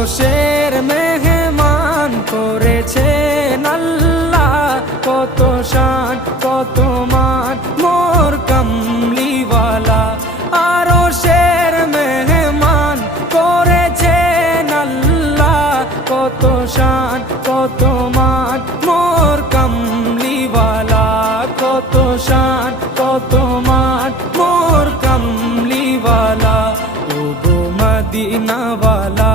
আরশের মেহমান করেছেন আল্লাহ, কত শান কত মান মোর কামলিওয়ালা। আরশের মেহমান করেছেন আল্লাহ, কত শান কত মান মোর কামলিওয়ালা, কত শান কত মান মোর কামলিওয়ালা। ও গো মদিনাওয়ালা